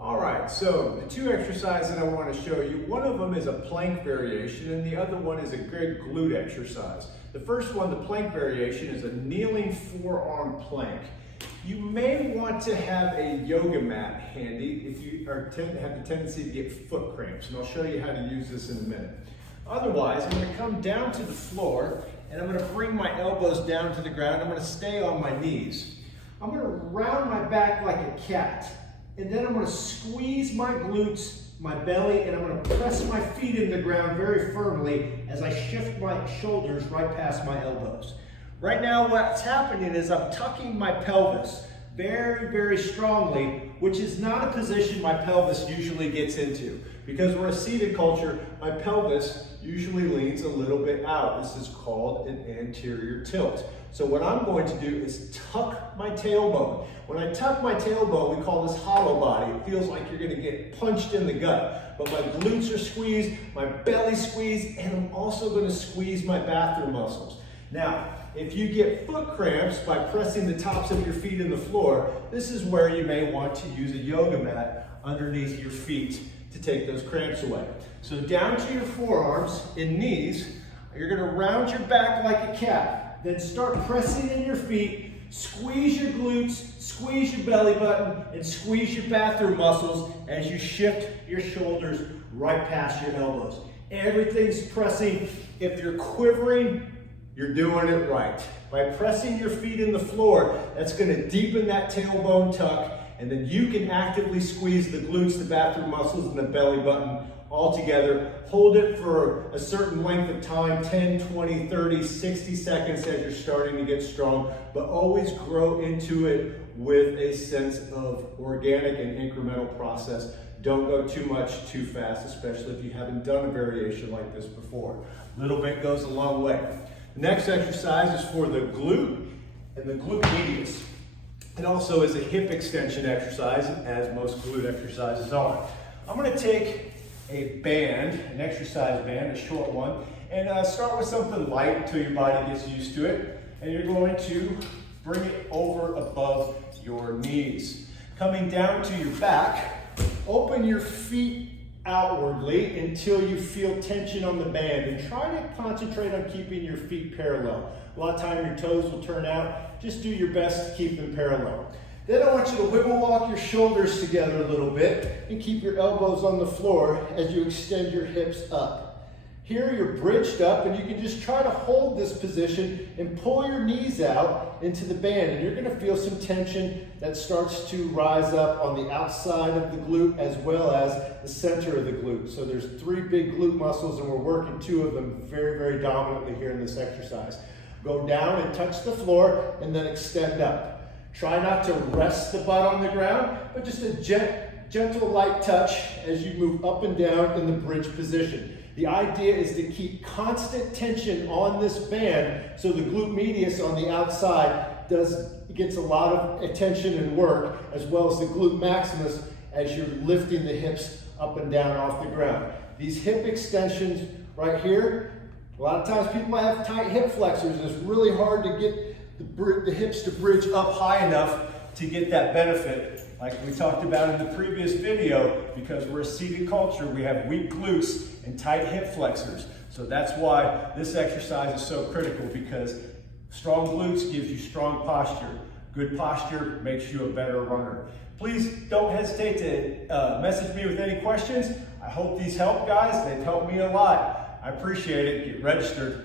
All right, so the two exercises that I want to show you, one of them is a plank variation and the other one is a good glute exercise. The first one, the plank variation, is a kneeling forearm plank. You may want to have a yoga mat handy if you have the tendency to get foot cramps, and I'll show you how to use this in a minute. Otherwise, I'm going to come down to the floor and I'm going to bring my elbows down to the ground. I'm going to stay on my knees. I'm going to round my back like a cat. And then I'm going to squeeze my glutes, my belly, and I'm going to press my feet in the ground very firmly as I shift my shoulders right past my elbows. Right now what's happening is I'm tucking my pelvis very, very strongly, which is not a position my pelvis usually gets into. Because we're a seated culture, my pelvis usually leans a little bit out. This is called an anterior tilt. So what I'm going to do is tuck my tailbone. When I tuck my tailbone, we call this hollow body. It feels like you're going to get punched in the gut. But my glutes are squeezed, my belly's squeezed, and I'm also going to squeeze my bathroom muscles. Now, if you get foot cramps by pressing the tops of your feet in the floor, this is where you may want to use a yoga mat underneath your feet to take those cramps away. So down to your forearms and knees, you're going to round your back like a cat. Then start pressing in your feet, squeeze your glutes, squeeze your belly button, and squeeze your bathroom muscles as you shift your shoulders right past your elbows. Everything's pressing. If you're quivering, you're doing it right. By pressing your feet in the floor, that's going to deepen that tailbone tuck, and then you can actively squeeze the glutes, the bathroom muscles, and the belly button all together. Hold it for a certain length of time, 10, 20, 30, 60 seconds as you're starting to get strong, but always grow into it with a sense of organic and incremental process. Don't go too much too fast, especially if you haven't done a variation like this before. A little bit goes a long way. The next exercise is for the glute and the glute medius. It also is a hip extension exercise, as most glute exercises are. I'm going to take a band, an exercise band, a short one, and start with something light until your body gets used to it. And you're going to bring it over above your knees. Coming down to your back, open your feet outwardly until you feel tension on the band, and try to concentrate on keeping your feet parallel. A lot of time your toes will turn out. Just do your best to keep them parallel. Then I want you to wiggle walk your shoulders together a little bit and keep your elbows on the floor as you extend your hips up. Here you're bridged up, and you can just try to hold this position and pull your knees out into the band, and you're going to feel some tension that starts to rise up on the outside of the glute as well as the center of the glute. So there's three big glute muscles, and we're working two of them very, very dominantly here in this exercise. Go down and touch the floor and then extend up. Try not to rest the butt on the ground, but just a gentle light touch as you move up and down in the bridge position. The idea is to keep constant tension on this band so the glute medius on the outside gets a lot of attention and work, as well as the glute maximus as you're lifting the hips up and down off the ground. These hip extensions right here, a lot of times people have tight hip flexors, and it's really hard to get the hips to bridge up high enough to get that benefit, like we talked about in the previous video. Because we're a seated culture, we have weak glutes and tight hip flexors. So that's why this exercise is so critical, because strong glutes gives you strong posture. Good posture makes you a better runner. Please don't hesitate to message me with any questions. I hope these help, guys. They've helped me a lot. I appreciate it. Get registered.